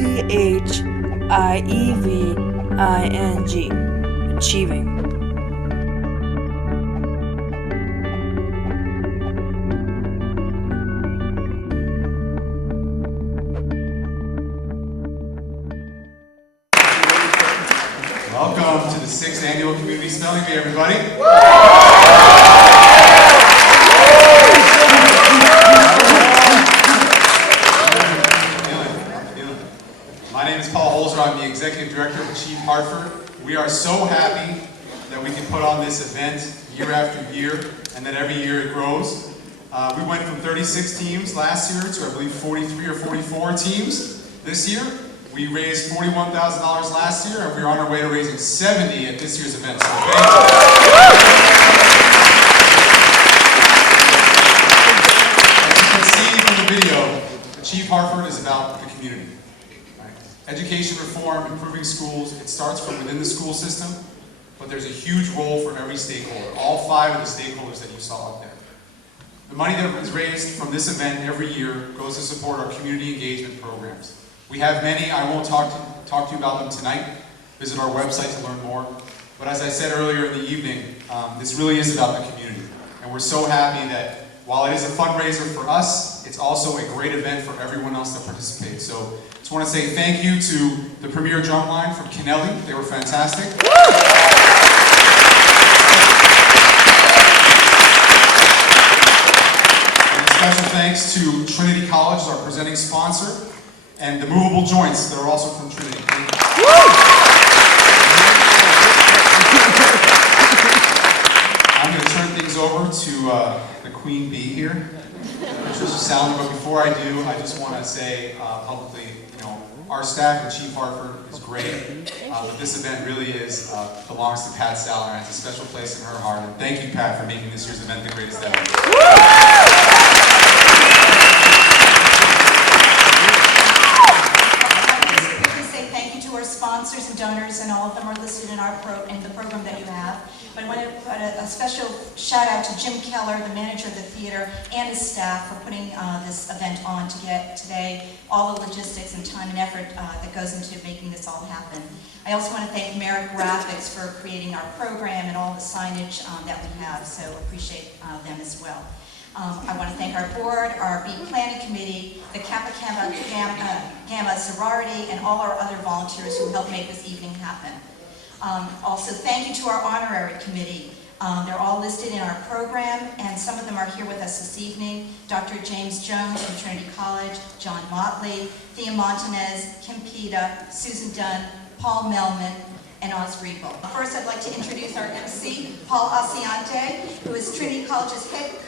Achieving. Welcome to the 6th Annual Community Spelling Bee, everybody. My name is Paul Holzer. I'm the Executive Director of Achieve Hartford. We are so happy that we can put on this event year after year, and that every year it grows. We went from 36 teams last year to, I believe, 43 or 44 teams this year. We raised $41,000 last year, and we're on our way to raising $70,000 at this year's event. So thank you. As you can see from the video, Achieve Hartford is about the community. Right? Education reform, improving schools, it starts from within the school system, but there's a huge role for every stakeholder, all 5 of the stakeholders that you saw up there. The money that is raised from this event every year goes to support our community engagement programs. We have many. I won't talk to you about them tonight. Visit our website to learn more. But as I said earlier in the evening, this really is about the community. And we're so happy that while it is a fundraiser for us, it's also a great event for everyone else that participates. So I just want to say thank you to the Premier Drumline from Kennelly. They were fantastic. And a special thanks to Trinity College, our presenting sponsor, and the movable joints that are also from Trinity. I'm going to turn things over to the Queen Bee here, Patricia Salmon. But before I do, I just want to say publicly, our staff at Achieve Hartford is great, but this event really belongs to Pat Saller, and it's a special place in her heart. And thank you, Pat, for making this year's event the greatest ever. Sponsors and donors, and all of them are listed in in the program that you have. But I want to put a special shout out to Jim Keller, the manager of the theater, and his staff for putting this event on to get today all the logistics and time and effort that goes into making this all happen. I also want to thank Merrick Graphics for creating our program and all the signage that we have, so appreciate them as well. I want to thank our board, our Bee Planning Committee, the Kappa Gamma Sorority, and all our other volunteers who helped make this evening happen. Also, thank you to our honorary committee. They're all listed in our program, and some of them are here with us this evening. Dr. James Jones from Trinity College, John Motley, Thea Montanez, Kim Pita, Susan Dunn, Paul Melman, and Oz Riegel. First, I'd like to introduce our MC, Paul Asiante, who is Trinity College's head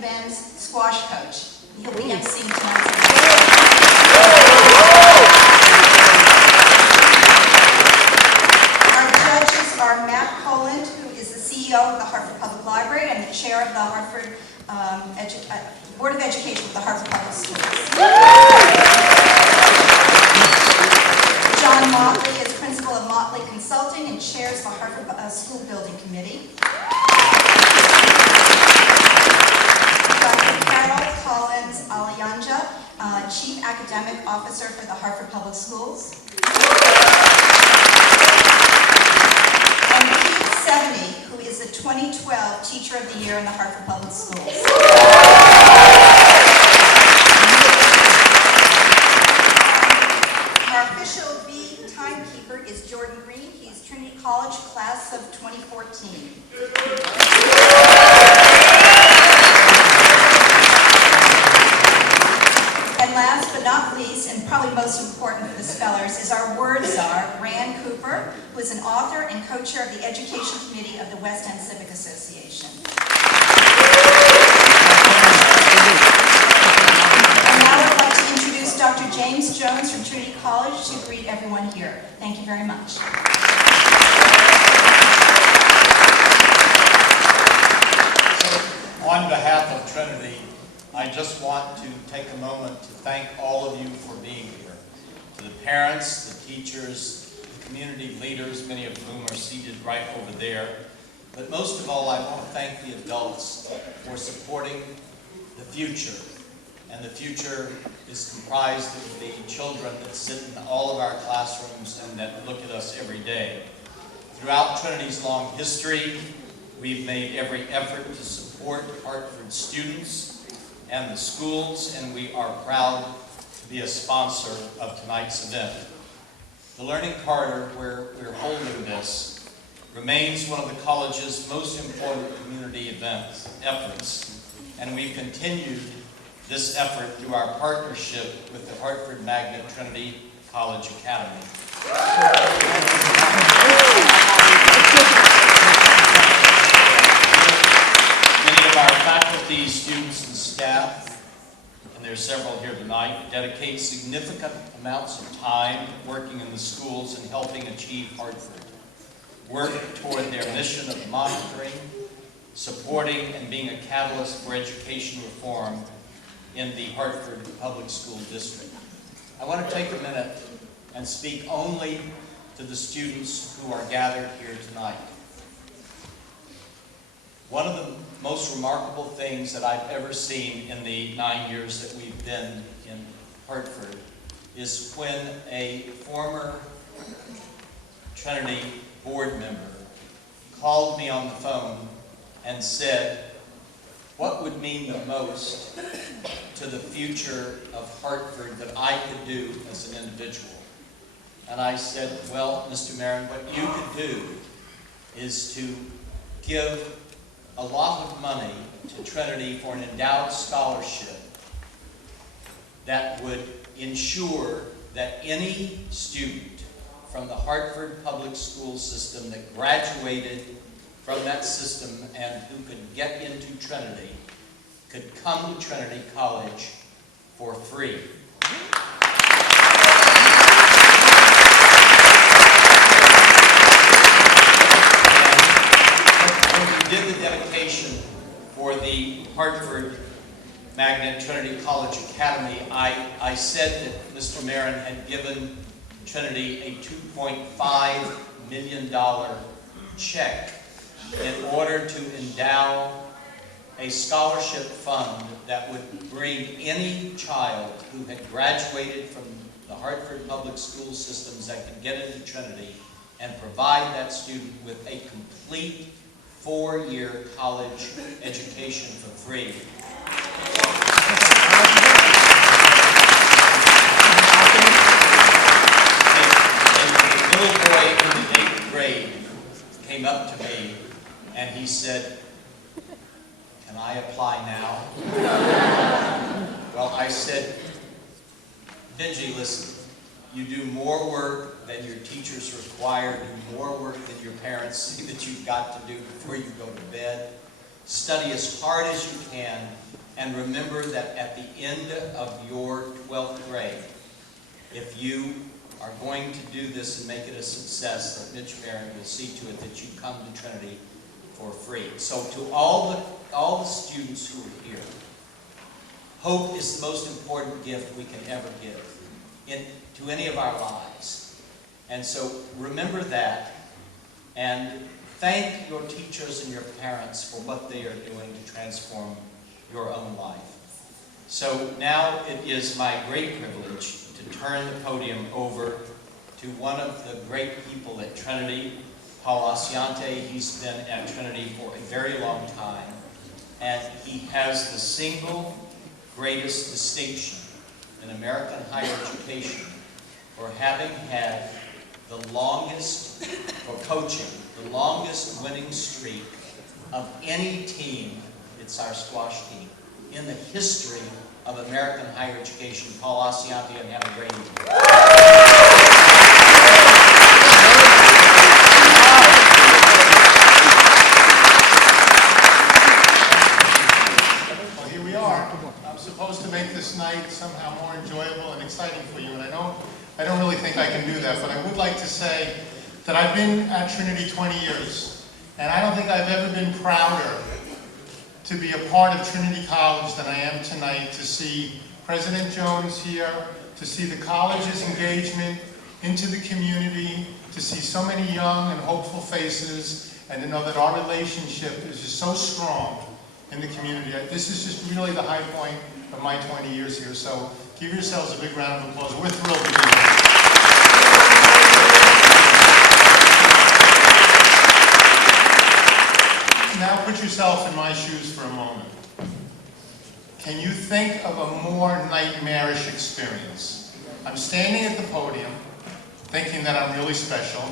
men's squash coach. He'll be emceeing tonight. Our judges are Matt Poland, who is the CEO of the Hartford Public Library and the chair of the Hartford Board of Education of the Hartford Public Schools. John Motley is principal of Motley Consulting and chairs the Hartford School Building Committee. Collins Alayanja, Chief Academic Officer for the Hartford Public Schools. And Pete Seveny, who is the 2012 Teacher of the Year in the Hartford Public Schools. Our official Bee timekeeper is Jordan Green. He's Trinity College class of 2014. Last but not least, and probably most important for the spellers, is our word czar, Rand Cooper, who is an author and co-chair of the Education Committee of the West End Civic Association. And now I'd like to introduce Dr. James Jones from Trinity College to greet everyone here. Thank you very much. On behalf of Trinity, I just want to take a moment to thank all of you for being here. To the parents, the teachers, the community leaders, many of whom are seated right over there. But most of all, I want to thank the adults for supporting the future and the future is comprised of the children that sit in all of our classrooms and that look at us every day. Throughout Trinity's long history, we've made every effort to support Hartford students and the schools, and we are proud to be a sponsor of tonight's event. The Learning Corridor, where we're holding this, remains one of the college's most important community efforts, and we've continued this effort through our partnership with the Hartford Magnet Trinity College Academy. Many of our faculty, students, and staff, and there's several here tonight, dedicate significant amounts of time working in the schools and helping achieve Hartford. Work toward their mission of monitoring, supporting, and being a catalyst for education reform in the Hartford Public School District. I want to take a minute and speak only to the students who are gathered here tonight. One of the most remarkable things that I've ever seen in the 9 years that we've been in Hartford is when a former Trinity board member called me on the phone and said, what would mean the most to the future of Hartford that I could do as an individual? And I said, well, Mr. Marin, what you could do is to give a lot of money to Trinity for an endowed scholarship that would ensure that any student from the Hartford public school system that graduated from that system and who could get into Trinity could come to Trinity College for free. And when we did the dedication for the Hartford Magnet Trinity College Academy, I said that Mr. Marin had given Trinity a $2.5 million check in order to endow a scholarship fund that would bring any child who had graduated from the Hartford public school systems that could get into Trinity and provide that student with a complete 4-year college education for free. A little boy in the 8th grade came up to me and he said, can I apply now? Well, I said, Benji, listen, you do more work than your teachers require, do more work than your parents say that you've got to do before you go to bed. Study as hard as you can, and remember that at the end of your 12th grade, if you are going to do this and make it a success, that Mitch Marin will see to it that you come to Trinity for free. So to all the students who are here, hope is the most important gift we can ever give to any of our lives. And so remember that, and thank your teachers and your parents for what they are doing to transform your own life. So now it is my great privilege to turn the podium over to one of the great people at Trinity, Paul Asiante. He's been at Trinity for a very long time, and he has the single greatest distinction in American higher education for having had the longest, for coaching, the longest winning streak of any team, it's our squash team, in the history of American higher education. Paul Asiante, and have a great evening. Well, here we are. I'm supposed to make this night somehow more enjoyable and exciting for you, and I don't really think I can do that, but I would like to say that I've been at Trinity 20 years, and I don't think I've ever been prouder to be a part of Trinity College than I am tonight, to see President Jones here, to see the college's engagement into the community, to see so many young and hopeful faces, and to know that our relationship is just so strong in the community. This is just really the high point of my 20 years here, so give yourselves a big round of applause. We're thrilled to be here. Now put yourself in my shoes for a moment. Can you think of a more nightmarish experience? I'm standing at the podium, thinking that I'm really special.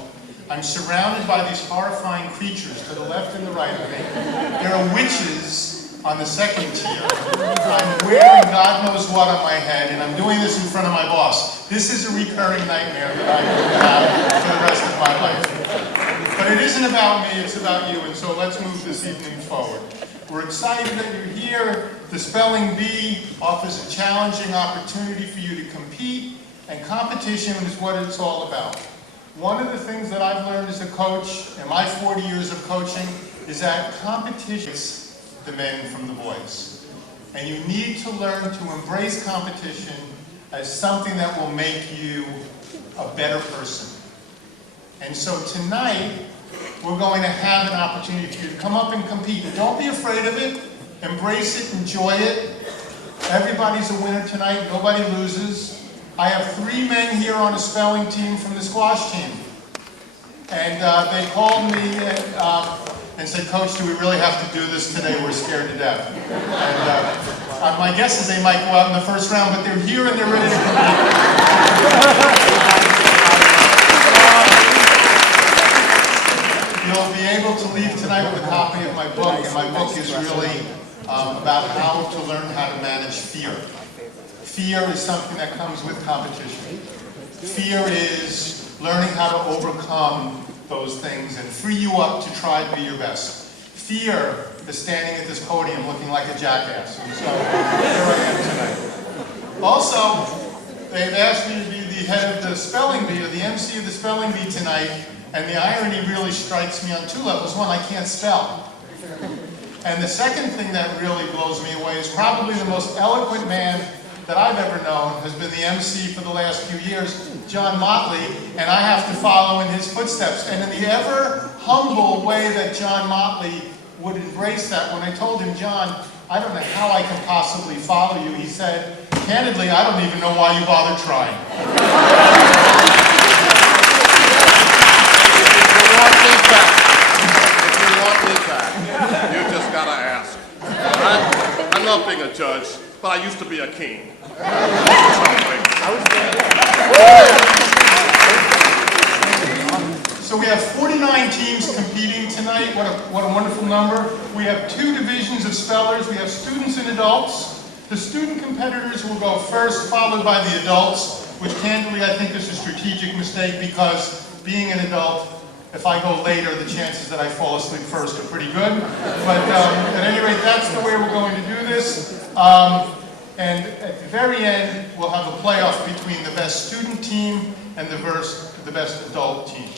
I'm surrounded by these horrifying creatures to the left and the right of me. There are witches on the second tier. I'm wearing God knows what on my head, and I'm doing this in front of my boss. This is a recurring nightmare that I will have for the rest of my life. But it isn't about me, it's about you, and so let's move this evening forward. We're excited that you're here. The Spelling Bee offers a challenging opportunity for you to compete, and competition is what it's all about. One of the things that I've learned as a coach in my 40 years of coaching is that competition is the men from the boys. And you need to learn to embrace competition as something that will make you a better person. And so tonight, we're going to have an opportunity for you to come up and compete. Don't be afraid of it. Embrace it, enjoy it. Everybody's a winner tonight, nobody loses. I have 3 men here on a spelling team from the squash team. And they called me and said, Coach, do we really have to do this today? We're scared to death. And my guess is they might go out in the first round, but they're here and they're ready to compete. You'll be able to leave tonight with a copy of my book, and my book is really about how to learn how to manage fear. Fear is something that comes with competition. Fear is learning how to overcome those things and free you up to try to be your best. Fear is standing at this podium looking like a jackass, and so here I am tonight. Also, they've asked me to be the head of the Spelling Bee, or the MC of the Spelling Bee tonight, and the irony really strikes me on 2 levels. One, I can't spell. And the second thing that really blows me away is probably the most eloquent man that I've ever known has been the MC for the last few years, John Motley, and I have to follow in his footsteps. And in the ever humble way that John Motley would embrace that, when I told him, John, I don't know how I can possibly follow you, he said, candidly, I don't even know why you bother trying. If you want me back, you just gotta ask. I love being a judge, but I used to be a king. So we have 49 teams competing tonight. What a wonderful number. We have 2 divisions of spellers. We have students and adults. The student competitors will go first, followed by the adults, which candidly I think is a strategic mistake because being an adult, if I go later, the chances that I fall asleep first are pretty good. But at any rate, that's the way we're going to do this. And at the very end, we'll have a playoff between the best student team and the best adult team.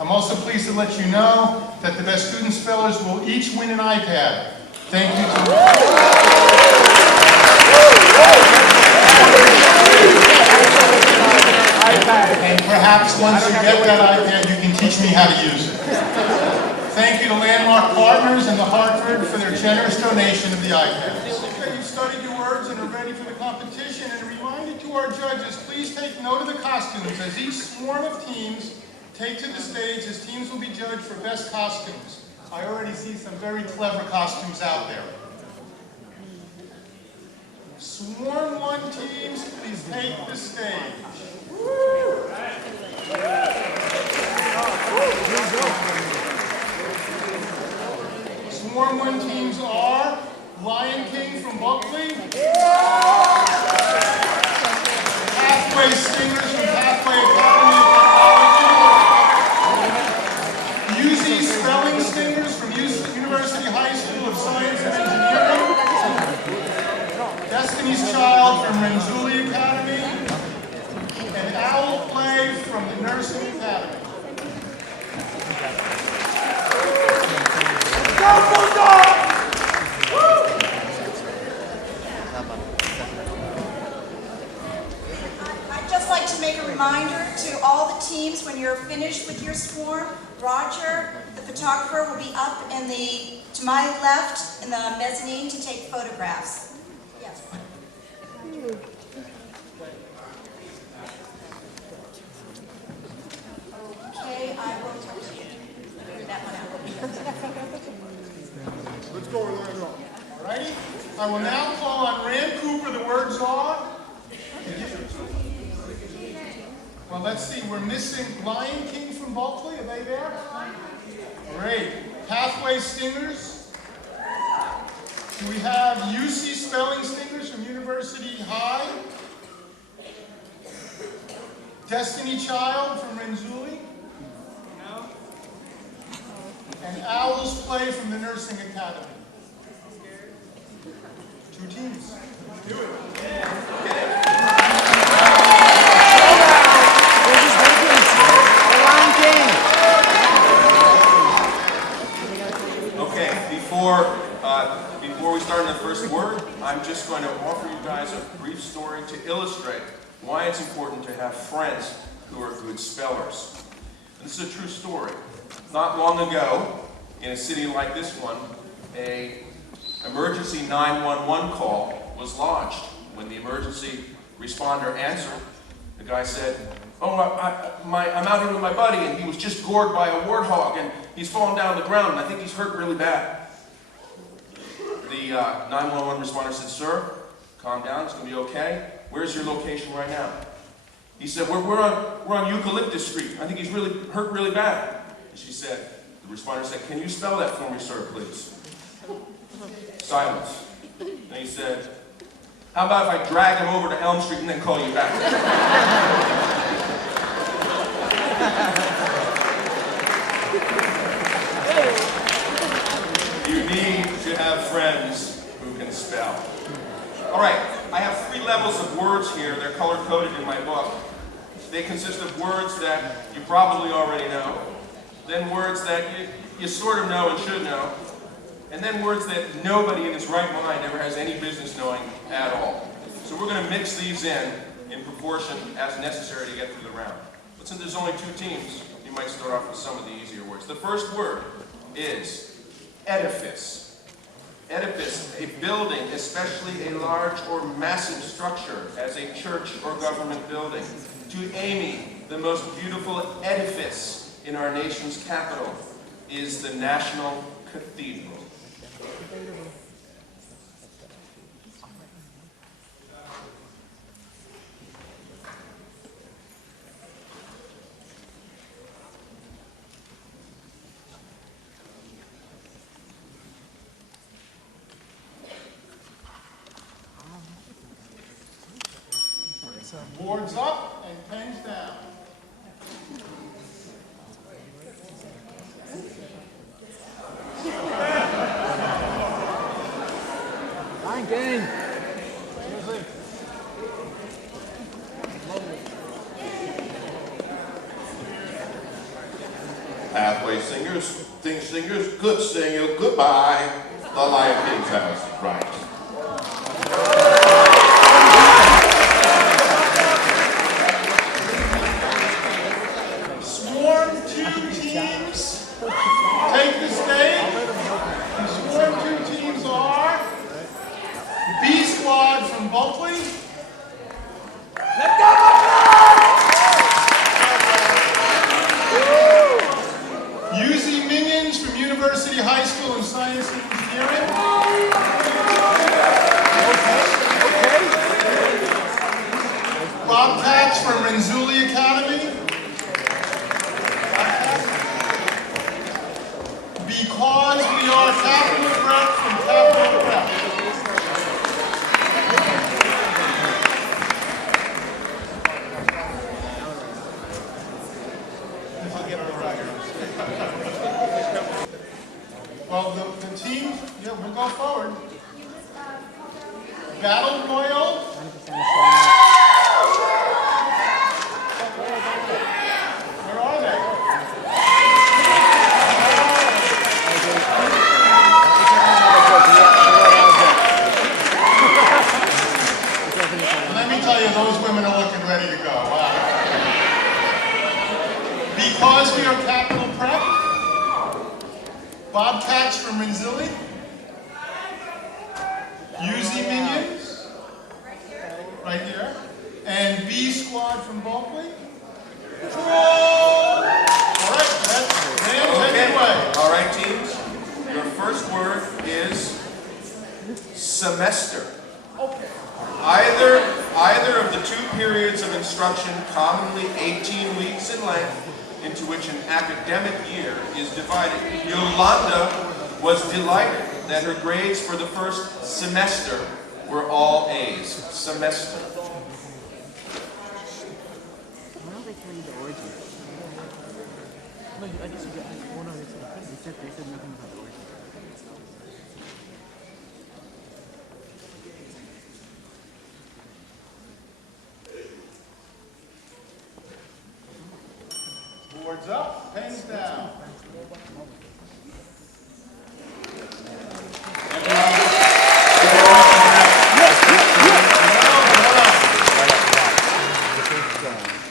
I'm also pleased to let you know that the best student spellers will each win an iPad. Thank you to And perhaps once you get that iPad, you can teach me how to use it. Thank you to Landmark Partners and the Hartford for their generous donation of the iPads. You've studied your words and are ready for the competition, and a reminder to our judges, please take note of the costumes as each swarm of teams take to the stage as teams will be judged for best costumes. I already see some very clever costumes out there. Swarm 1 teams, please take the stage. Swarm 1 teams are Lion King from Buckley, Pathway Singers from Pathway Academy of Technology, UZ Spelling Singers from University High School of Science and Engineering, Destiny's Child from Renzulli Academy, and Owl Play from the Nursing Academy. I'd just like to make a reminder to all the teams teams, when you're finished with your swarm, Roger, the photographer, will be up in to my left in the mezzanine to take photographs. Yes. Okay, I will figure that one out. Let's go, Orlando. All righty. I will now call on Rand Cooper. The words are. Well, let's see. We're missing Lion King from Bulkley. Are they there? Great. Pathway Stingers. Do we have UC Spelling Stingers from University High? Destiny Child from Renzulli? No. And Owls Play from the Nursing Academy. 2 teams. Do it. Okay, before we start on the first word, I'm just going to offer you guys a brief story to illustrate why it's important to have friends who are good spellers. And this is a true story. Not long ago, in a city like this one, an emergency 911 call was lodged. When the emergency responder answered, the guy said, "Oh, I'm out here with my buddy, and he was just gored by a warthog, and he's fallen down the ground, and I think he's hurt really bad." The 911 responder said, "Sir, calm down, it's going to be okay. Where's your location right now?" He said, we're on Eucalyptus Street. I think he's hurt really bad." And the responder said, "Can you spell that for me, sir, please?" Silence. And he said, "How about if I drag him over to Elm Street and then call you back?" You need to have friends who can spell. All right, I have 3 levels of words here. They're color-coded in my book. They consist of words that you probably already know, then words that you sort of know and should know, and then words that nobody in his right mind ever has any business knowing at all. So we're going to mix these in proportion as necessary to get through the round. But since there's only 2 teams, you might start off with some of the easier words. The first word is edifice. Edifice, a building, especially a large or massive structure, as a church or government building. To Amy, the most beautiful edifice in our nation's capital is the National Cathedral. Boards up and pens down. Fine game. Pathway Singers, Thing Singers, good singer, goodbye. The Lion King's house, right. Swarm 2 teams. Take the stage. The Swarm 2 teams are B Squad from Bulkley. Let's go, UZ Minions from University High School in Science and Engineering. Bobcats from Renzulli Academy. Because we are Capital Prep from Capital Prep. Well, the team, we'll go forward. Battle Royal. Where are they? Let me tell you, those women are looking ready to go. Wow. Bobcats from Rensselaer. UZ Minions. Right here. And B Squad from Bulkley. All right, that's take it away. All right, teams. Your first word is semester. Either of the two periods of instruction, commonly 18 weeks in length, into which an academic year is divided. Yolanda was delighted that her grades for the first semester were all A's. Semester. Boards up, pens down.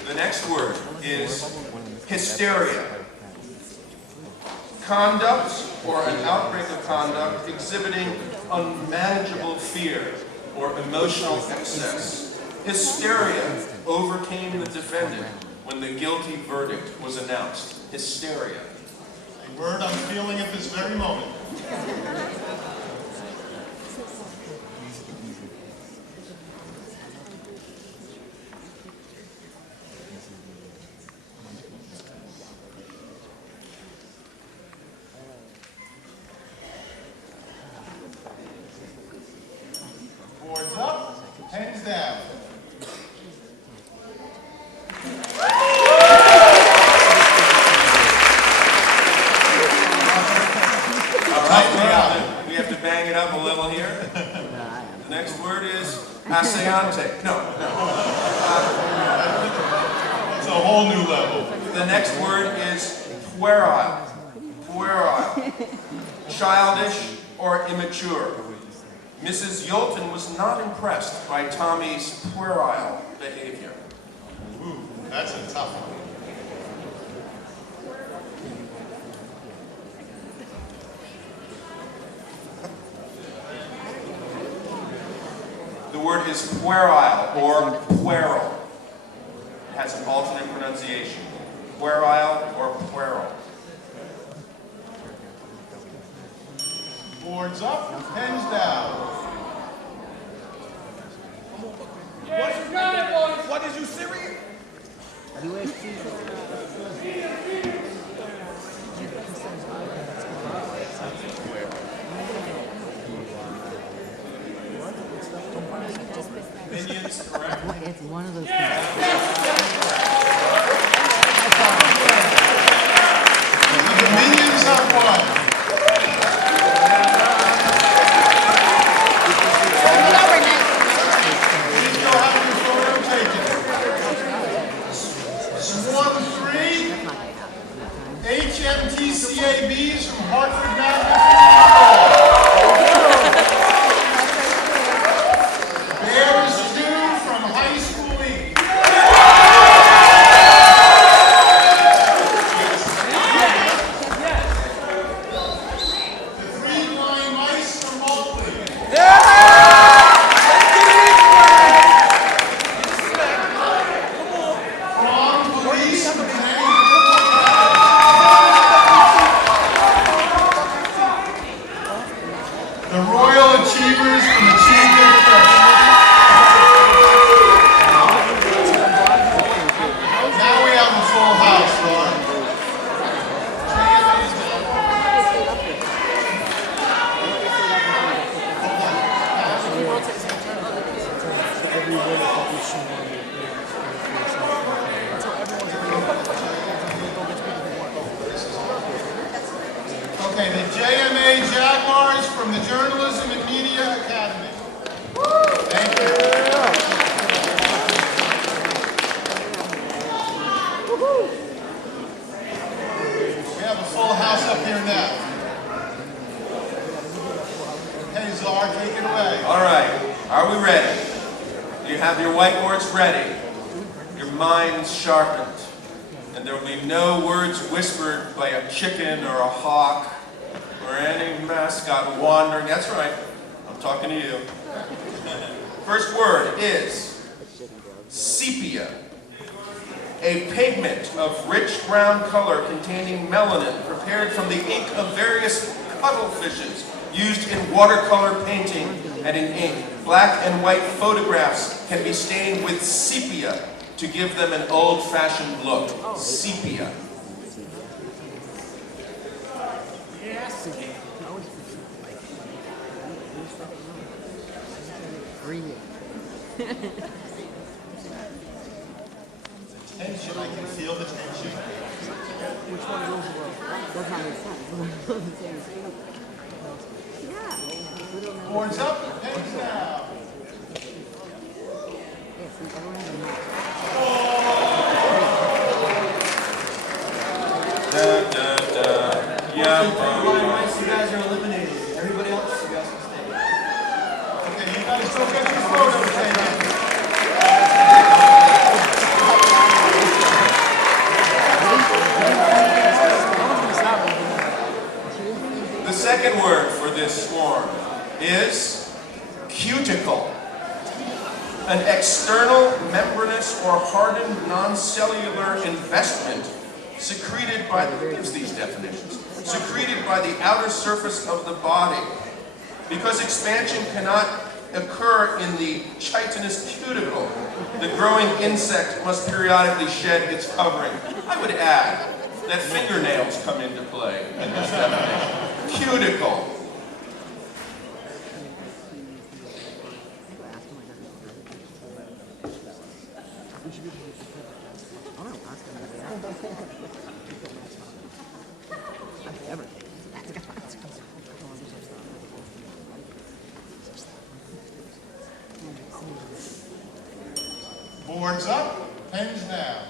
The next word is hysteria. Conduct or an outbreak of conduct exhibiting unmanageable fear or emotional excess. Hysteria overcame the defendant when the guilty verdict was announced. Hysteria. A word I'm feeling at this very moment. Boards up, pens down. All right, we have to bang it up a little here. The next word is paseante. No. It's a whole new level. The next word is puerile. Puerile. Childish or immature. Mrs. Yolton was not impressed by Tommy's puerile behavior. Ooh, that's a tough one. The word is puerile or puerile. It has an alternate pronunciation. Puerile or puerile. Boards up, pens down. What is you serious? Minions, correct? It's one of those The Minions have won. Please go have your photo taken. Swarm 3, HMTCABs from Hartford, Bears 2 from High School East. The 3 Blind Mice from Bulkley. From Police from the Royal Achievers from Achievement Festival. Now we have a full house, Laura. Okay, the JMA Jaguars from the Journalism and Media Academy. Thank you. We have a full house up here now. Okay, Czar, take it away. All right, are we ready? You have your whiteboards ready, your minds sharpened, and there will be no words whispered by a chicken or a hawk or any mascot wandering, that's right, I'm talking to you. First word is sepia, a pigment of rich brown color containing melanin prepared from the ink of various cuttlefishes used in watercolor painting and in ink. Black and white photographs can be stained with sepia to give them an old-fashioned look. Sepia. Tension, I can feel the tension. Which one goes above? That's not make sense. Yeah. Boards up, pens down. You guys are eliminated. Everybody else, you guys can stay. Okay, you guys still get your photos taken. The second word for this swarm is cuticle. An external, membranous, or hardened non-cellular investment secreted by, who gives these definitions? Secreted by the outer surface of the body. Because expansion cannot occur in the chitinous cuticle, the growing insect must periodically shed its covering. I would add that fingernails come into play in this definition. Cuticle. Boards up, pens down.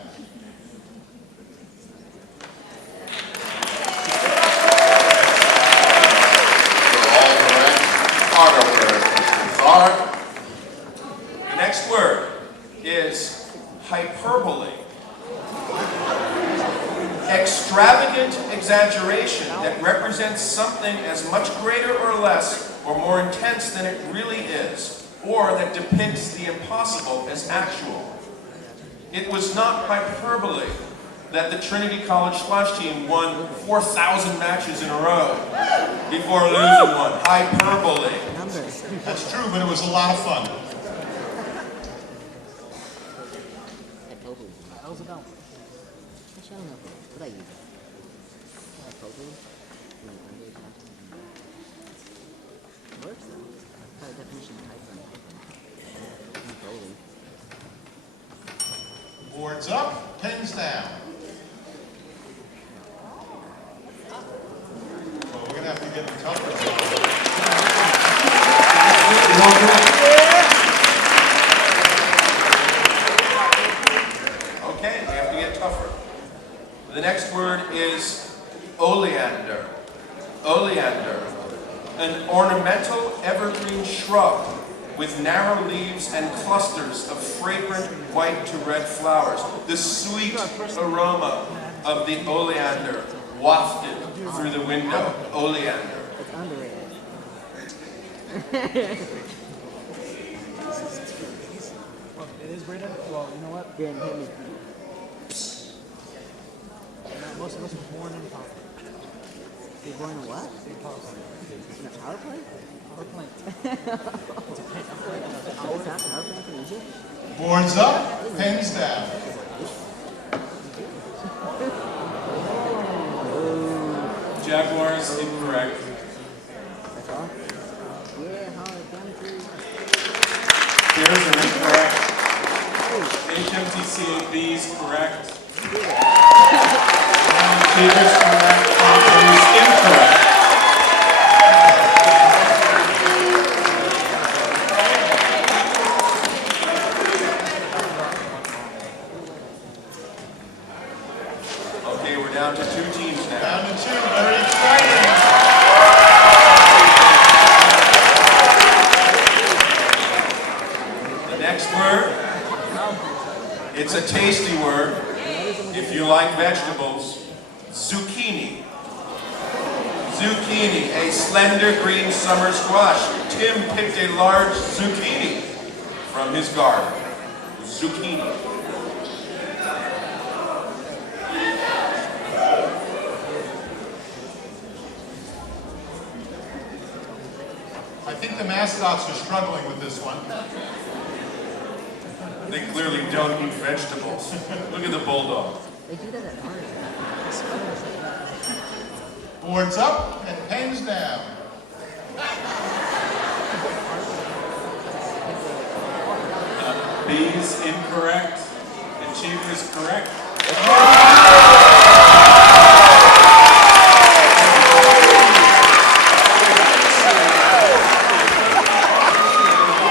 The next word is hyperbole. Extravagant exaggeration that represents something as much greater or less or more intense than it really is, or that depicts the impossible as actual. It was not hyperbole that the Trinity College Slush team won 4,000 matches in a row before losing one. Hyperbole. That's true, but it was a lot of fun. Boards up, pens down. Well, we're going to have to get the tougher Okay, we have to get tougher. The next word is oleander. Oleander, an ornamental evergreen shrub with narrow leaves and clusters of fragrant white to red flowers. The sweet aroma of the oleander wafted through the window. Oleander. It's underrated. Well, it is rated. Well, you know what? Didn't hit me. Most of us were born in power. You're born in what? In power plant. In a power plant? Power plant. Oh, it's not a power plant in Egypt? Boards up, pens down. Jaguars, incorrect. That's all? Yeah, hard, down through. Bears are incorrect. HMTC, These, correct. Cheaters, correct. Conquerors, incorrect. Okay, we're down to 2 teams now. Down to 2, very exciting. The next word, it's a tasty word. If you like vegetables, zucchini. Zucchini, a slender green summer squash. Tim picked a large zucchini from his garden. Zucchini. I think the mascots are struggling with this one. They clearly don't eat vegetables. Look at the bulldog. They do that at art. Boards up and pens down. B is incorrect. Achievement is correct.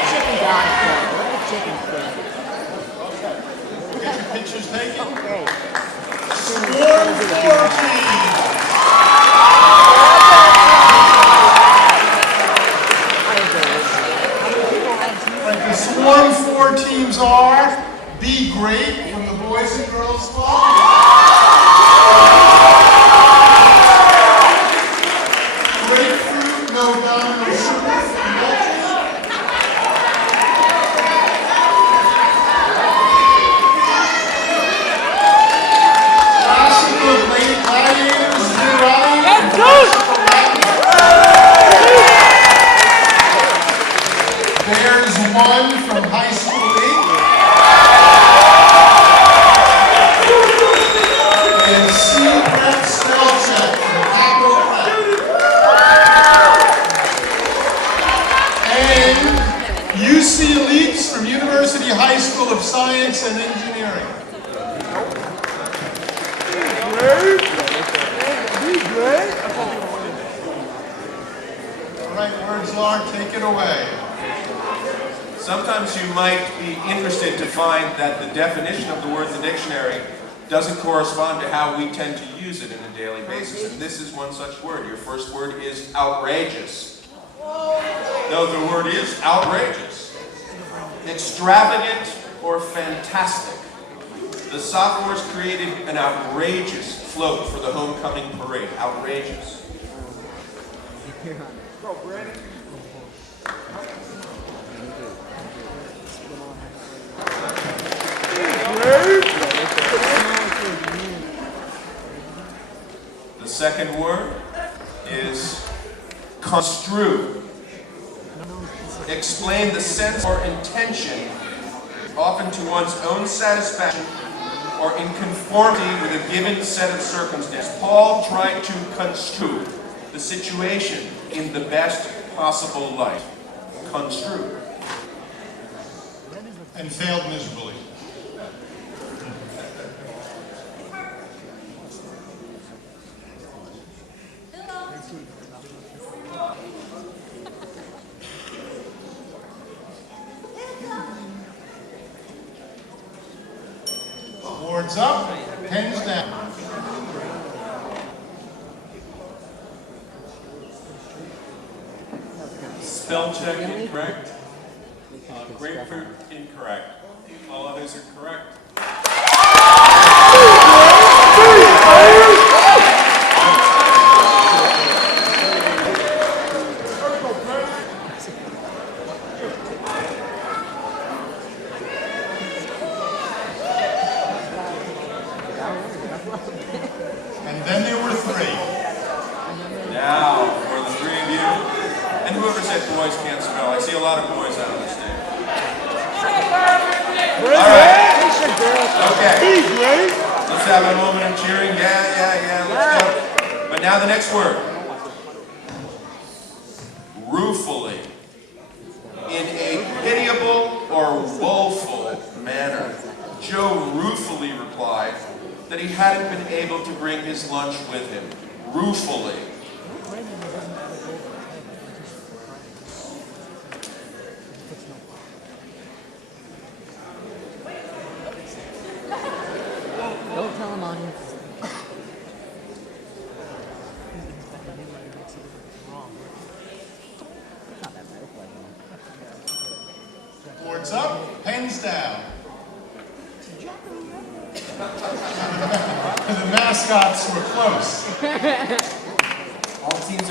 Chicken got it, though. What a chicken thing. Get your pictures taken. Okay. Swarm 14. Right, the Swarm 4 teams are Be Great from the Boys and Girls Club. Grapefruit, No Gum, No Sugar from Belgium. Classical Late Gladiators, Ryan. There's one from High School Inc. And C. Prep Spell Check from Capital Prep. And UC Elites from University High School of Science and Engineering. All right, words are, take it away. Sometimes you might be interested to find that the definition of the word in the dictionary doesn't correspond to how we tend to use it on a daily basis, and this is one such word. Your first word is outrageous. No, the word is outrageous. Extravagant or fantastic. The sophomores created an outrageous float for the homecoming parade. Outrageous. The second word is construe. Explain the sense or intention, often to one's own satisfaction or in conformity with a given set of circumstances. Paul tried to construe the situation in the best possible light. Construe. And failed miserably. Boards up, pens down. Spell check incorrect. Grapefruit incorrect. All others are correct. And then there were three. Now, for the three of you, and whoever said boys can't spell, I see a lot of boys out on the stage. All right. Okay. Let's have a moment of cheering. Yeah. Let's go. But now the next word. Ruefully. In a pitiable or woeful manner. Joe ruefully replied that he hadn't been able to bring his lunch with him. Ruefully. Don't tell him, audience. Boards up, pens down. The mascots were close. All teams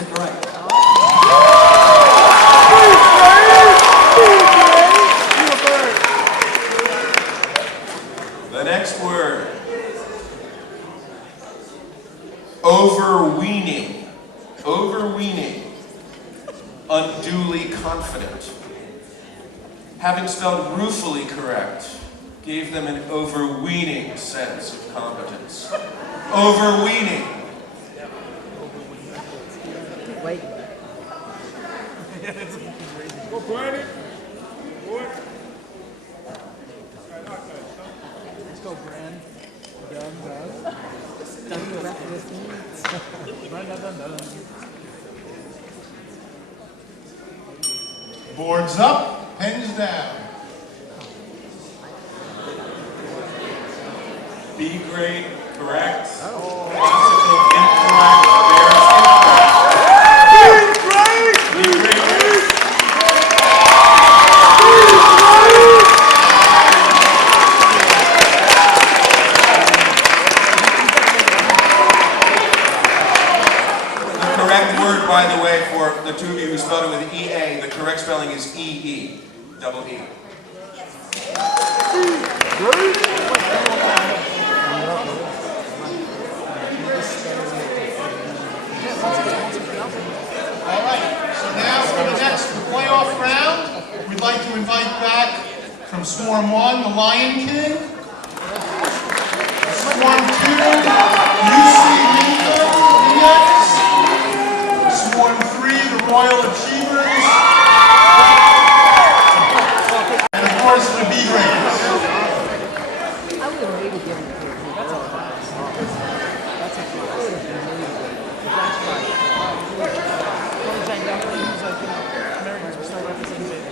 overweening, unduly confident. Having spelled ruefully correct gave them an overweening sense of competence. Overweening. Wait. Go, Brandon. Let's go, Brand. Done the rest of this scene. Dun. Boards up, pens down. Be great, correct. Classical, incorrect. Bears, incorrect. Be great. The correct word, by the way, for the two of you who spelled it with EA, the correct spelling is EE, double E. All right, so now for the next playoff round, we'd like to invite back from Swarm 1, the Lion King. Swarm 2, UC Phoenix. Swarm 3, the Royal Achievers. And of course, the B-Graders. I would have hated giving it to a girl. That's a That's right. Americans were so representative.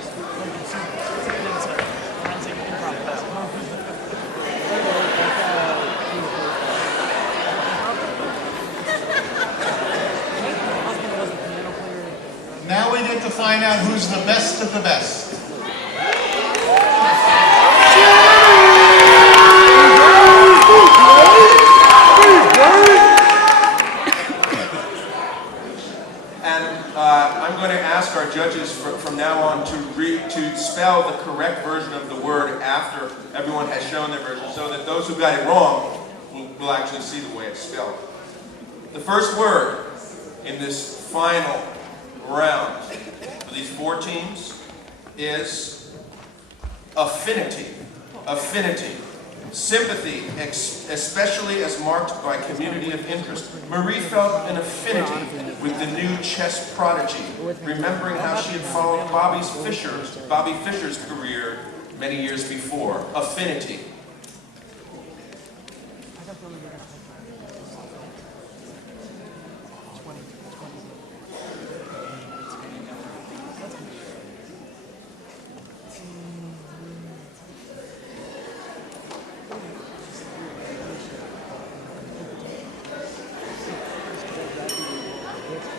Now we get to find out who's the best of the best. I'm going to ask our judges from now on to spell the correct version of the word after everyone has shown their version, so that those who got it wrong will actually see the way it's spelled. The first word in this final round for these four teams is affinity. Affinity. Sympathy, especially as marked by community of interest. Marie felt an affinity with the new chess prodigy, remembering how she had followed Bobby Fischer's career many years before. Affinity.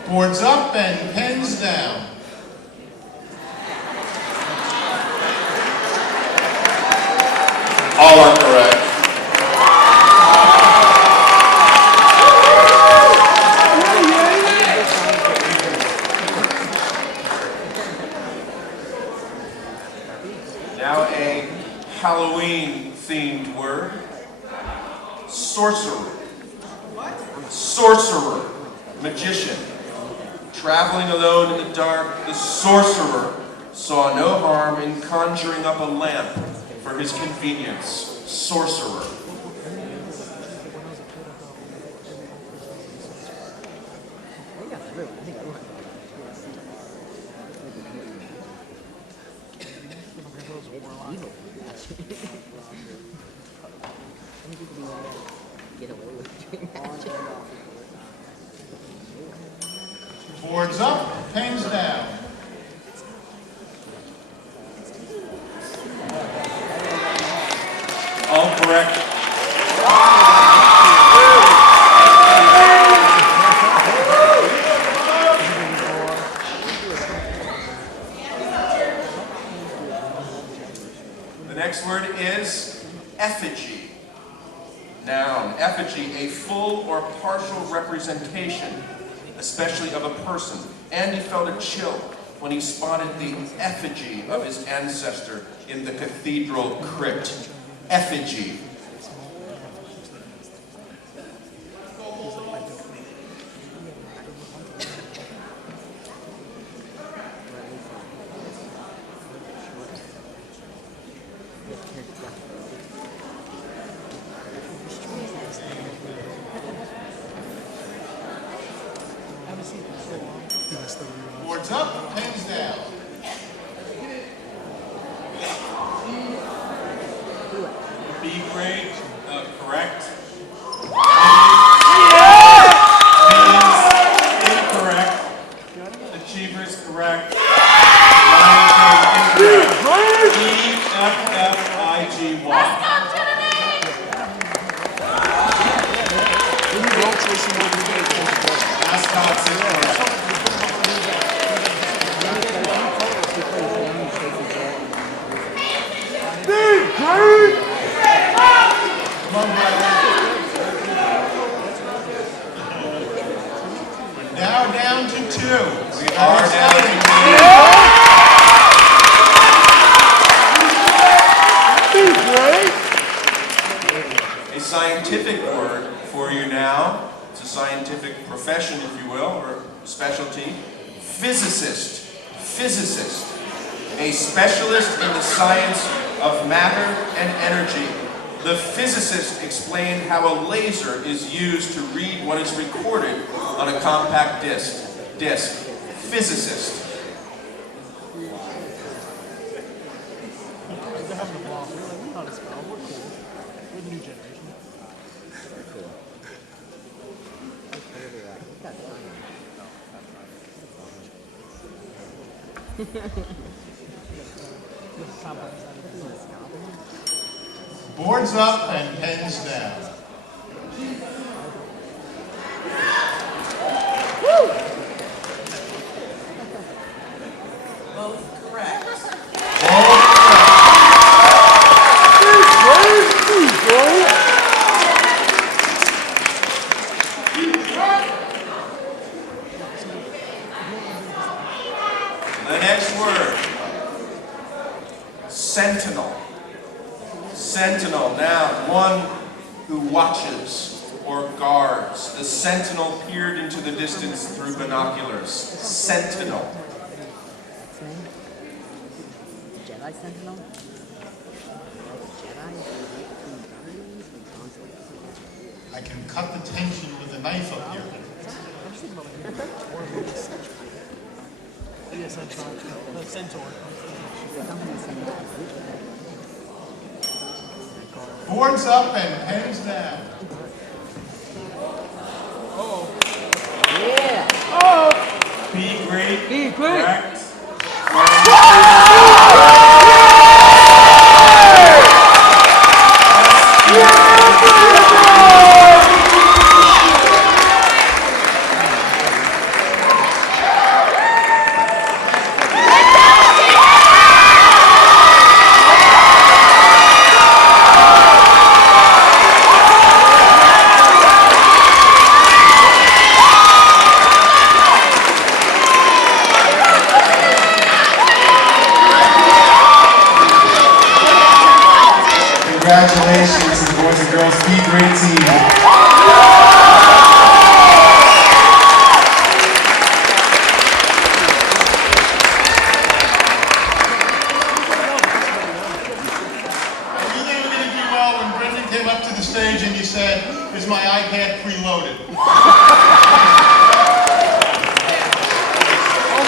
Boards up and pens down. All are correct. Now a Halloween-themed word. Sorcerer. What? Sorcerer. Magician. Traveling alone in the dark, the sorcerer saw no harm in conjuring up a lamp for his convenience. Sorcerer. Boards up, pens down. All correct. The next word is effigy. Noun. Effigy, a full or partial representation, especially of a person. Andy felt a chill when he spotted the effigy of his ancestor in the cathedral crypt. Effigy. Boards up, pens down. B grade, correct. Means incorrect. Achievers, correct. Lion King, incorrect. EFFIGY. Mascots, incorrect. Now down to 2. We are down to 2. A scientific word for you now. It's a scientific profession, if you will, or specialty. Physicist. Physicist. A specialist in the science of matter and energy. The physicist explained how a laser is used to read what is recorded on a compact disc. Physicist. Boards up and pens down. Both correct. The next word. Sentinel. Sentinel, noun, one who watches or guards. The sentinel peered into the distance through binoculars. Sentinel. Jedi Sentinel? I can cut the tension with a knife up here. Boards up and pens down. Yeah! B grade, B grade. correct. Congratulations to the boys and girls B grade team. You think we're going to do well when Brendan came up to the stage and you said, "Is my iPad preloaded?"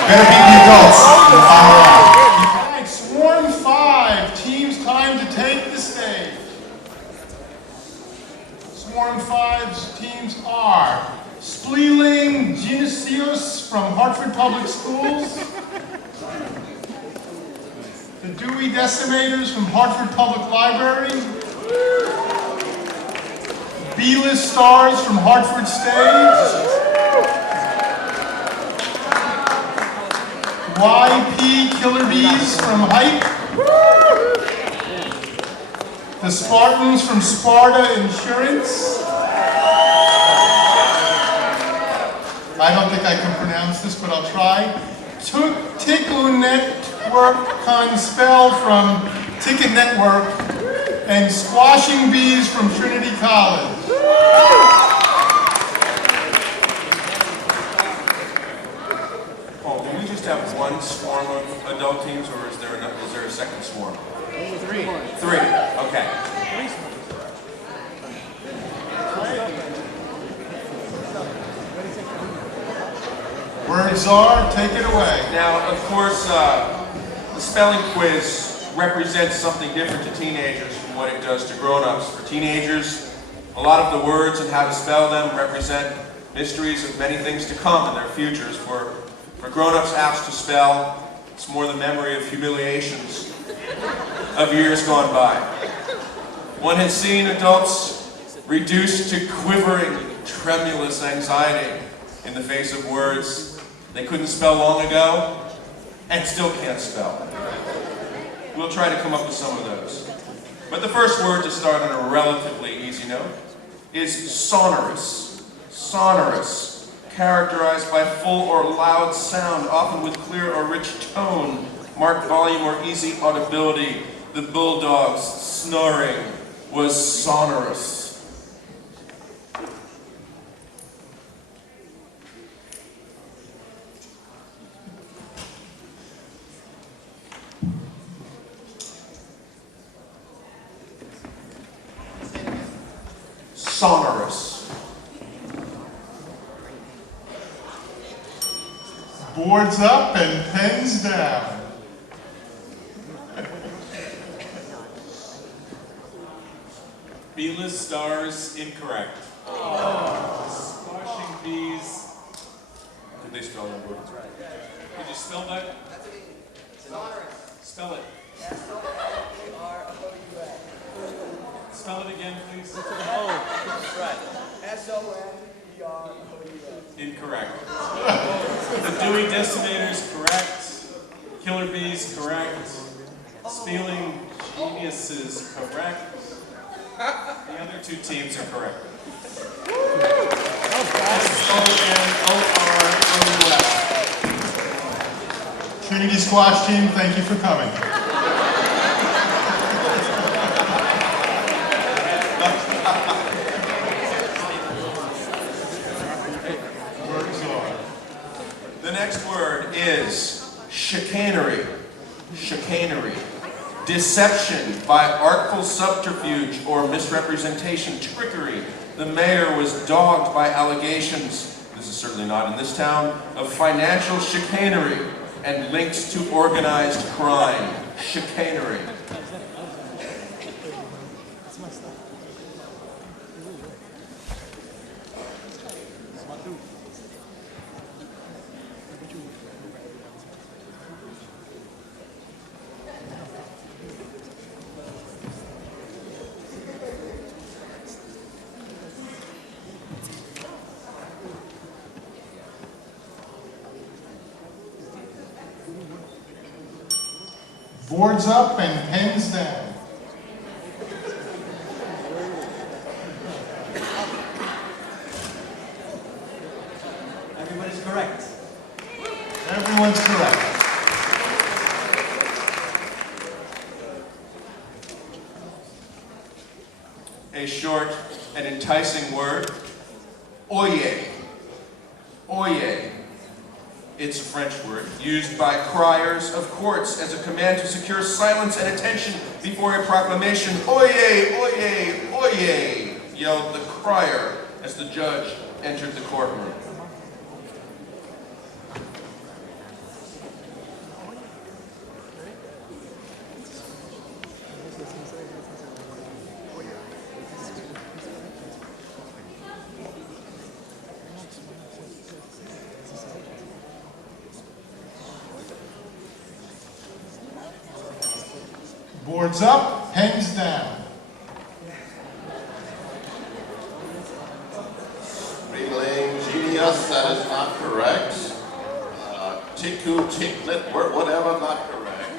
Better beat the adults in the final round. All right, Swarm 5, teams time to take the stage. Swarm 5's teams are Spleeling Genesios from Hartford Public Schools, the Dewey Decimators from Hartford Public Library, B-List Stars from Hartford Stage, YP Killer Bees from Hype, the Spartans from Sparta Insurance. I don't think I can pronounce this, but I'll try. Tickle Network Conspel from Ticket Network, and Squashing Bees from Trinity College. Oh, do we just have one swarm of adult teams, or is there a second swarm? Three. Three, okay. Words are, take it away. Now, of course, the spelling quiz represents something different to teenagers from what it does to grown-ups. For teenagers, a lot of the words and how to spell them represent mysteries of many things to come in their futures. For grown-ups asked to spell, it's more the memory of humiliations of years gone by. One has seen adults reduced to quivering, tremulous anxiety in the face of words they couldn't spell long ago and still can't spell. We'll try to come up with some of those. But the first word to start on a relatively easy note is sonorous. Sonorous, characterized by full or loud sound, often with clear or rich tone, marked volume or easy audibility. The bulldog's snoring was sonorous. Sonorous. Boards up and pens down. B-list stars, incorrect. Squashing peas. Did they spell that word? Could you spell that? Spell it. Spell it again, please. That's right. S-O-N-E-R-O-U-S. Incorrect. The Dewey Decimator is correct. Killer Bees, correct. Spelling Genius is correct. The other two teams are correct. S-O-N-O-R-O-U-S. Trinity Squash Team, thank you for coming. The next word is chicanery. Chicanery. Deception by artful subterfuge or misrepresentation, trickery. The mayor was dogged by allegations, this is certainly not in this town, of financial chicanery and links to organized crime. Chicanery. Boards up and pens down. Everybody's correct. Everyone's correct. A short and enticing word, oyez. Oyez. It's a French word used by criers of courts as a command to secure silence and attention before a proclamation. Oyez, oyez, oyez, yelled the crier as the judge entered the courtroom. Boards up, pens down. Relaying genius, that is not correct. Tiku, ticklet, whatever, not correct.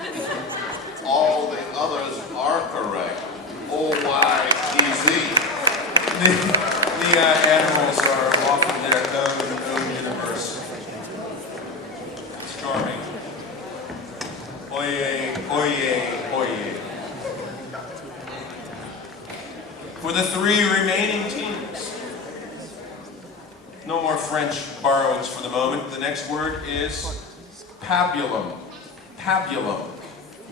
All the others are correct. O-Y-E-Z. The animals are off in their own universe. It's charming. Oyez, oyez, oyez. For the three remaining teams, no more French borrowings for the moment. The next word is pabulum. Pabulum.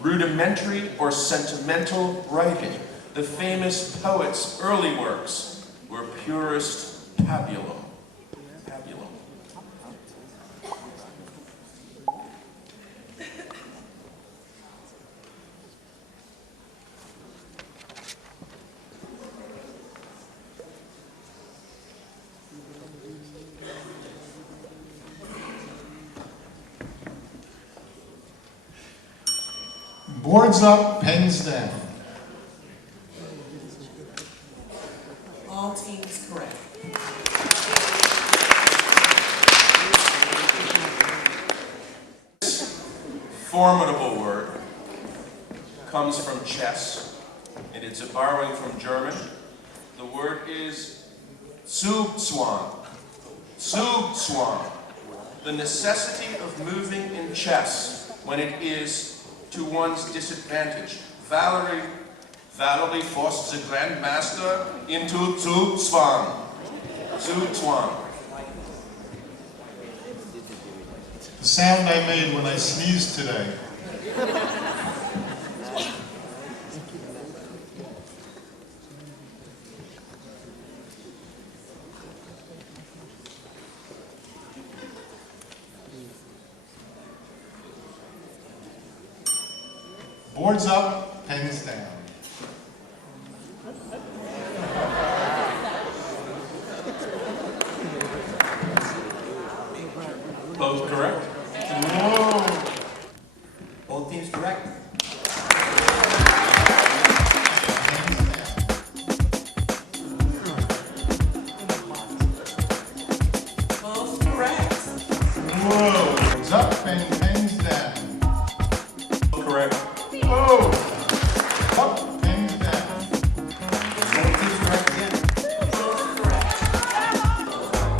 Rudimentary or sentimental writing. The famous poet's early works were purest pabulum. Pabulum. Boards up, pens down. All teams correct. Formidable word comes from chess, and it's a borrowing from German. The word is Zugzwang. Zugzwang. The necessity of moving in chess when it is to one's disadvantage. Valerie forced the Grandmaster into Zugzwang. Zugzwang. The sound I made when I sneezed today. Boards up, pens down. Both correct. Whoa. Both teams correct. Both correct. Whoa. Boards up and pens down. Correct. Whoa. Up, pens down. Both teams correct again. Both correct.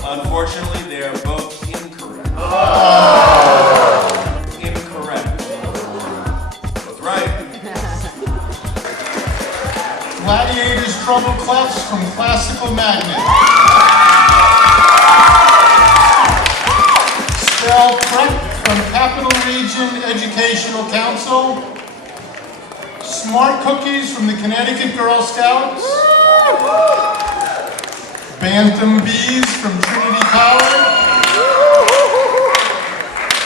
Unfortunately, they are both incorrect. Incorrect. Both right. Gladiators Trouble Clefs from Classical Magnet. Spell Prep from Capital Region Educational Council. Smart Cookies from the Connecticut Girl Scouts. Bantam Bees from Trinity College.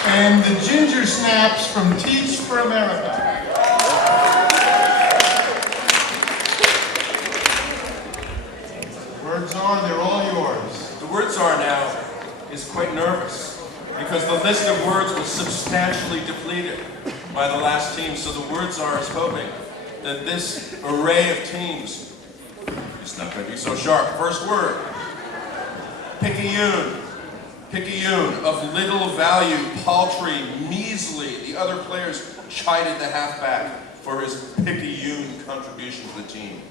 And the Ginger Snaps from Teach for America. Words are, they're all yours. The word czar now is quite nervous because the list of words was substantially depleted by the last team, so the word czar is hoping that this array of teams is not going to be so sharp. First word, picayune. Picayune, of little value, paltry, measly. The other players chided the halfback for his picayune contribution to the team.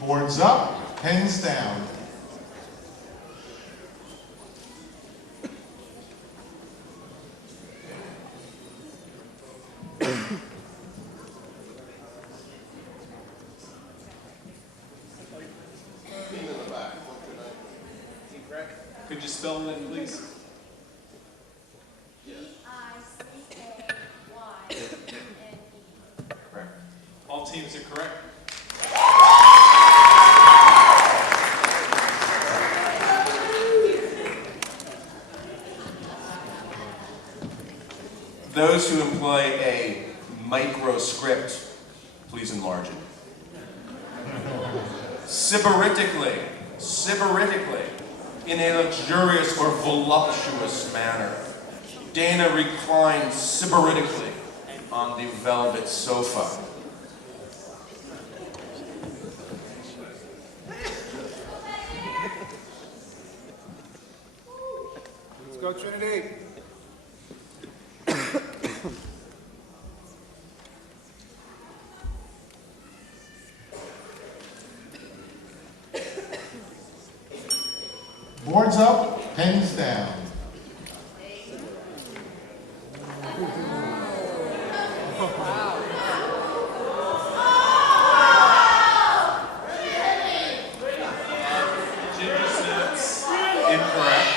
Boards up, pens down. Could you spell that, please? Correct. All teams are correct. Those who employ a microscript, please enlarge it. Sybaritically, in a luxurious or voluptuous manner, Dana reclined sybaritically on the velvet sofa. Let's go, Trinity. Boards up, pens down. Ginger snaps, incorrect.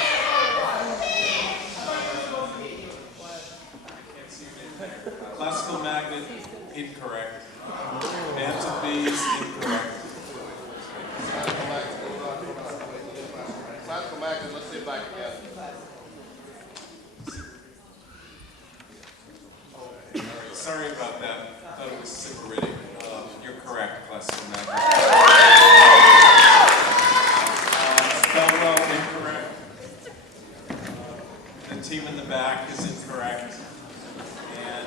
Classical magnet, incorrect. Bantam bees, incorrect. Classical magnet, let's sit back together. team in the back is incorrect. And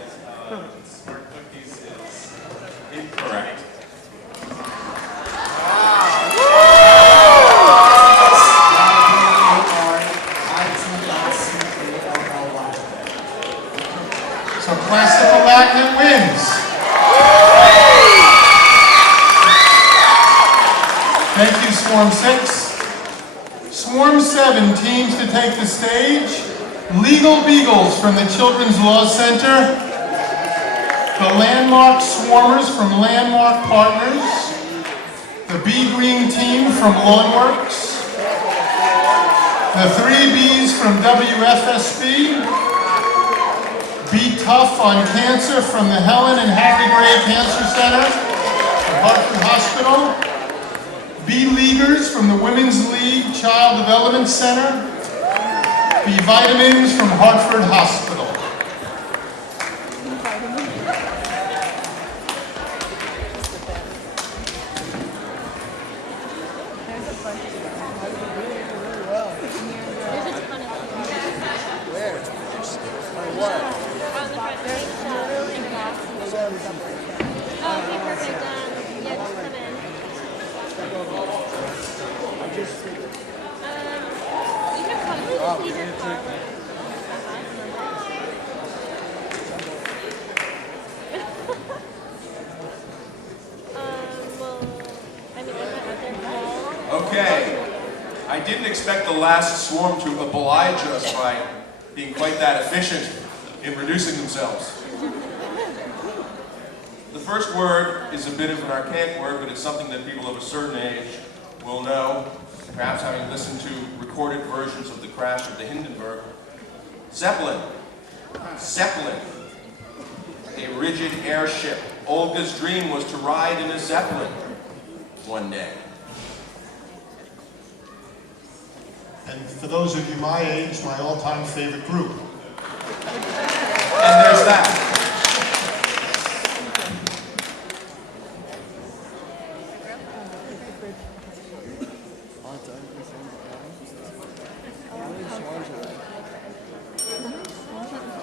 Smart Cookies is incorrect. So Classical Magnet wins. Thank you, Swarm 6. Swarm 7 teams to take the stage. Legal Beagles from the Children's Law Center. The Landmark Swarmers from Landmark Partners. The Bee Green team from Lawnworks. The 3Bs from WFSB. Be Tough on Cancer from the Helen and Harry Gray Cancer Center at Hartford Hospital. Be Leaguers from the Women's League Child Development Center. Be Vitamins from Hartford Hospital. Okay, I didn't expect the last swarm to oblige us by being quite that efficient in reducing themselves. The first word is a bit of an archaic word, but it's something that people of a certain age will know, perhaps having listened to recorded versions of the crash of the Hindenburg. Zeppelin. Zeppelin. A rigid airship. Olga's dream was to ride in a Zeppelin one day. And for those of you my age, my all-time favorite group. And there's that.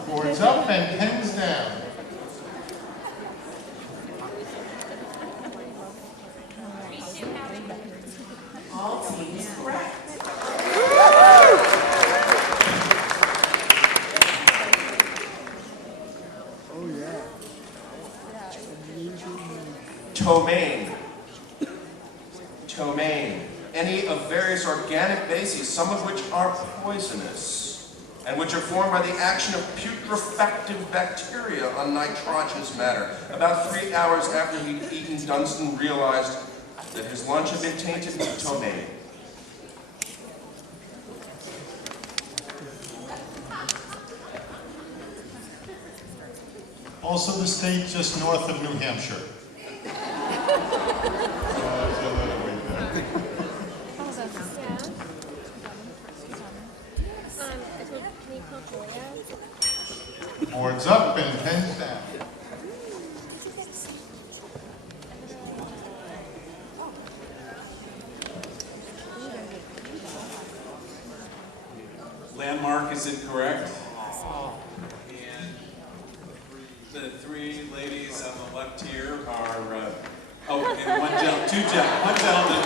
Boards up and pens down. All teams correct. Ptomaine. Ptomaine. Any of various organic bases, some of which are poisonous, and which are formed by the action of putrefactive bacteria on nitrogenous matter. About 3 hours after he'd eaten, Dunstan realized that his lunch had been tainted with ptomaine. Also the state just north of New Hampshire. Boards up and pens down. Landmark is incorrect. And the three ladies on the left here are, and one gentleman and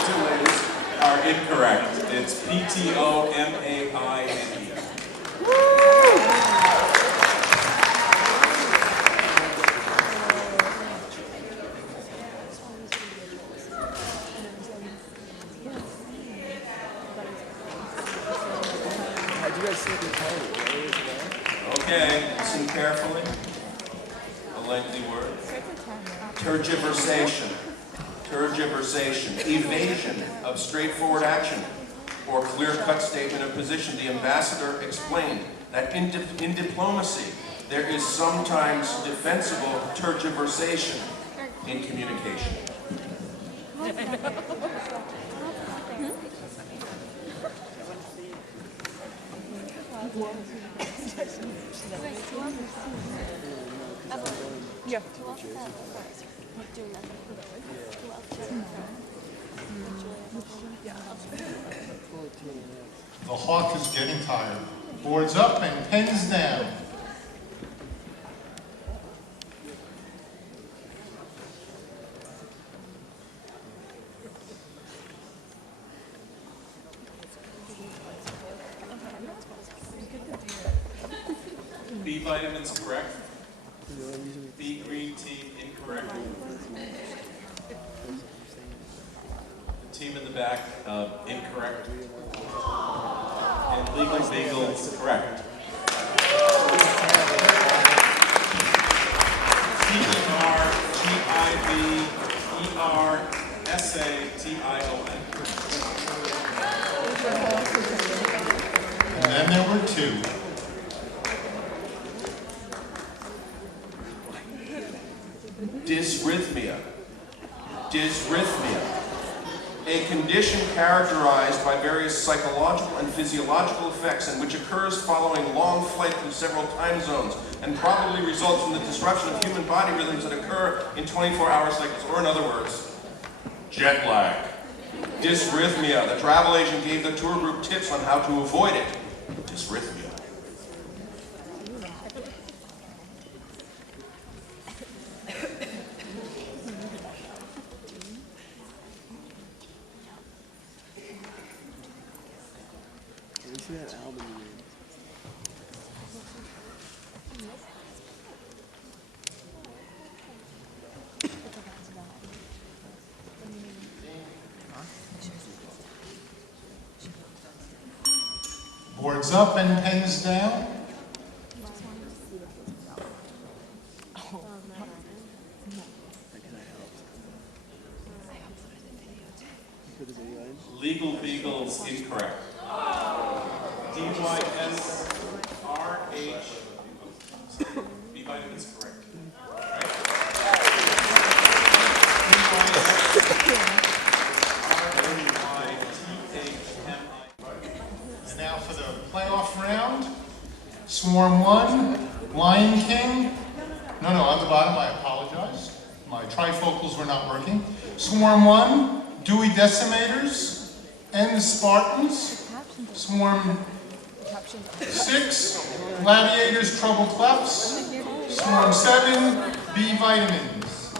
two ladies are incorrect. It's Ptomaine. Okay, listen carefully. A lengthy word. Tergiversation. Tergiversation. Evasion of straightforward action or clear-cut statement of position. The ambassador explained that in diplomacy, there is sometimes defensible tergiversation in communication. Yeah. The hawk is getting tired. Boards up and pens down. B vitamins correct. B green tea incorrect. The team in the back incorrect. And legal bagels correct. TERGIVERSATION. And then there were two. Dysrhythmia. Dysrhythmia. A condition characterized by various psychological and physiological effects and which occurs following long flight through several time zones and probably results from the disruption of human body rhythms that occur in 24-hour cycles, or in other words, jet lag. Dysrhythmia. The travel agent gave the tour group tips on how to avoid it. Dysrhythmia. That album you made. Boards up and pens down. Legal Beagles incorrect. DYSRH. B vitamins correct. Right? And now for the playoff round. Swarm 1, Lion King. No, on the bottom, I apologize. My trifocals were not working. Swarm 1, Dewey Decimators, and the Spartans. Swarm 6, Gladiators, Trouble Clefs. Swarm 7, B Vitamins.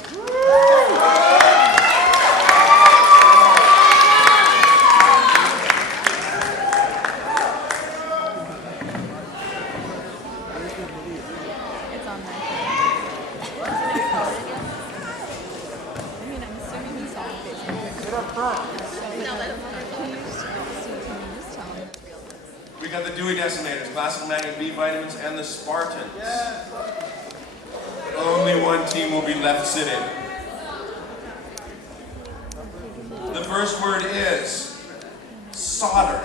It's on there. I mean, I'm assuming he's on Facebook. Get up front. We got the Dewey Decimators, Classical Magnus B Vitamins, and the Spartans. Only one team will be left sitting. The first word is solder.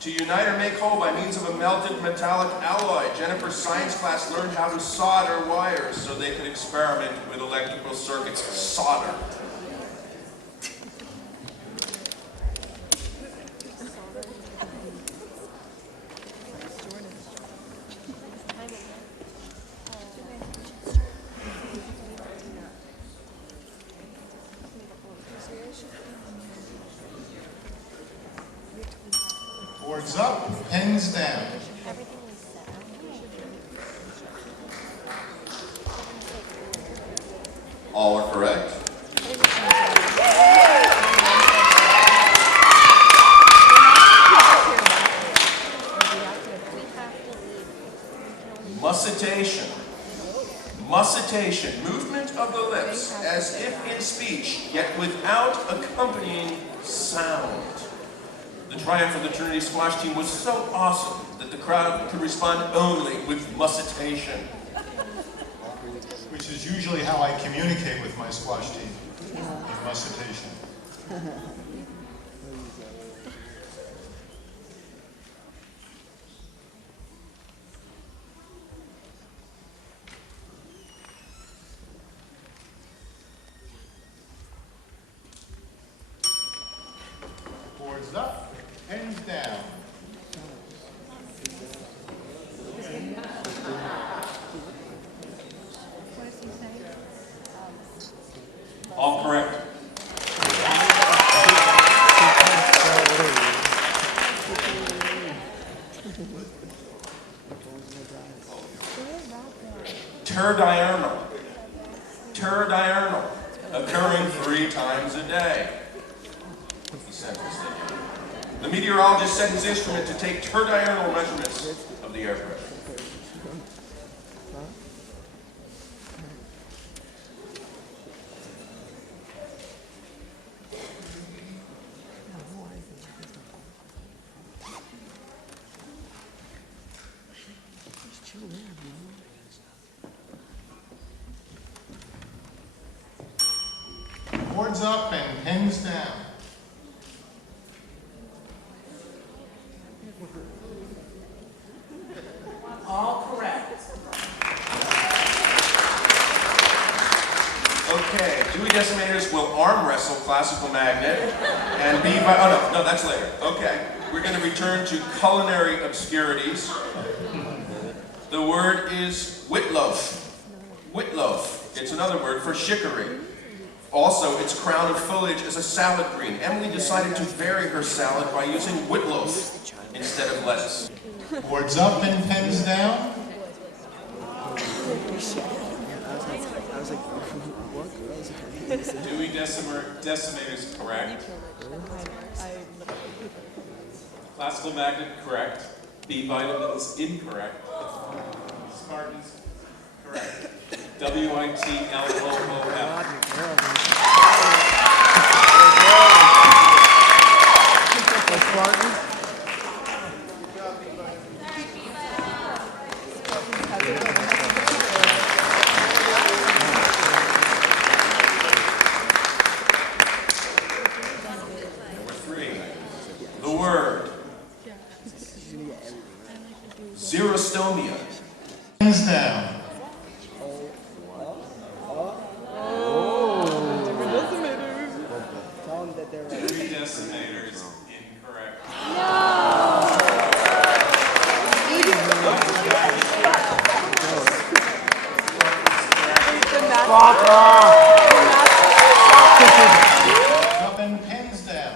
To unite or make whole by means of a melted metallic alloy. Jennifer's science class learned how to solder wires so they could experiment with electrical circuits. Solder. Boards up, pens down. All are correct. Muscitation. Muscitation, movement of the lips as if in speech, yet without accompanying sound. The triumph of the Trinity squash team was so awesome that the crowd could respond only with muscitation. Which is usually how I communicate with my squash team, in muscitation. Boards up, pens down. All correct. Terdiurnal. Terdiurnal. Occurring 3 times a day. The meteorologist set his instrument to take terdiurnal measurements of the air pressure. Boards up and pens down. All correct. Okay, Dewey Decimators will arm wrestle classical magnet and be by, oh no, that's later. Okay, we're going to return to culinary obscurities. The word is whitloaf. Whitloaf. It's another word for chicory. Also, its crown of foliage is a salad green. Emily decided to vary her salad by using whitloaf instead of lettuce. Boards up and pens down. Dewey Decimators correct. Classical magnet correct. B vitamins incorrect. Spartans correct. WITLOOF. Number 3. The word xerostomia. Pens down. Dewey Decimators incorrect. Up and pens down.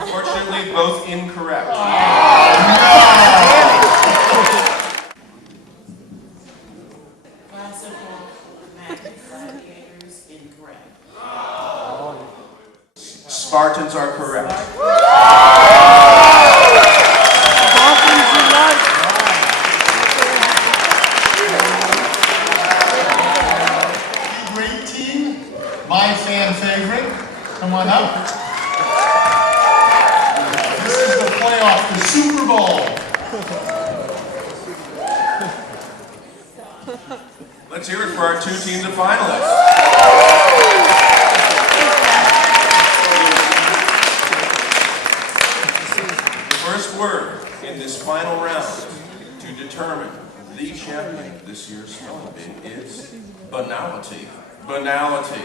Unfortunately, both incorrect. Classical magnet gladiators incorrect. Spartans are correct. Great team. My fan favorite. Come on up. This is the playoff, the Super Bowl. Let's hear it for our 2 teams of finalists. The first word in this final round to determine the champion of this year's spelling bee is banality. Banality.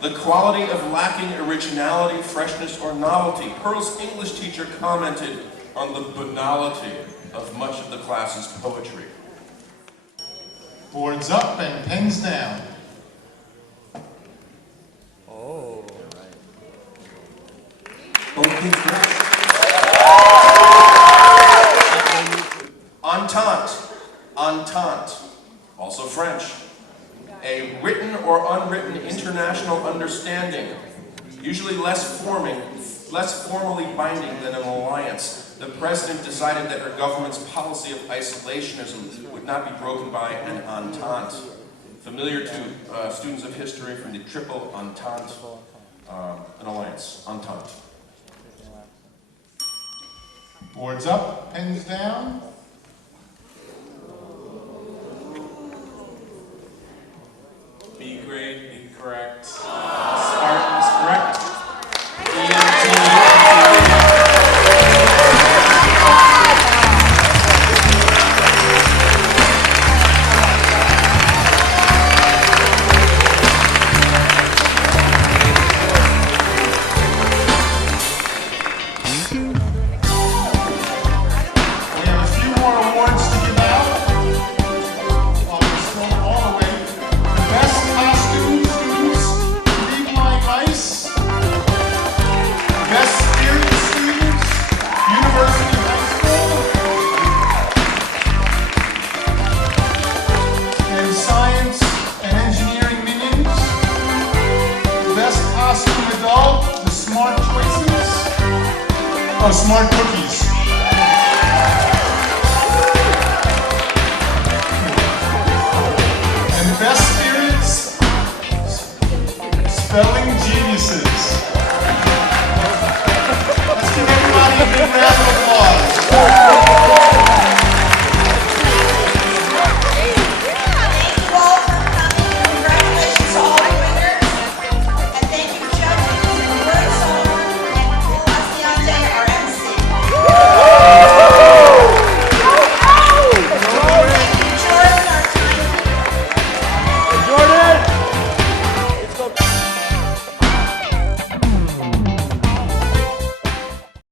The quality of lacking originality, freshness, or novelty. Pearl's English teacher commented on the banality of much of the class's poetry. Boards up and pens down. Both teams correct. Entente. Entente. Also French. A written or unwritten international understanding, usually less formally binding than an alliance. The president decided that her government's policy of isolationism would not be broken by an entente. Familiar to students of history from the Triple Entente, an alliance, entente. Boards up, pens down. B grade incorrect. Spartans correct. We have a few Oh, smart cookies. And best spirits, spelling geniuses. Let's give everybody a big round of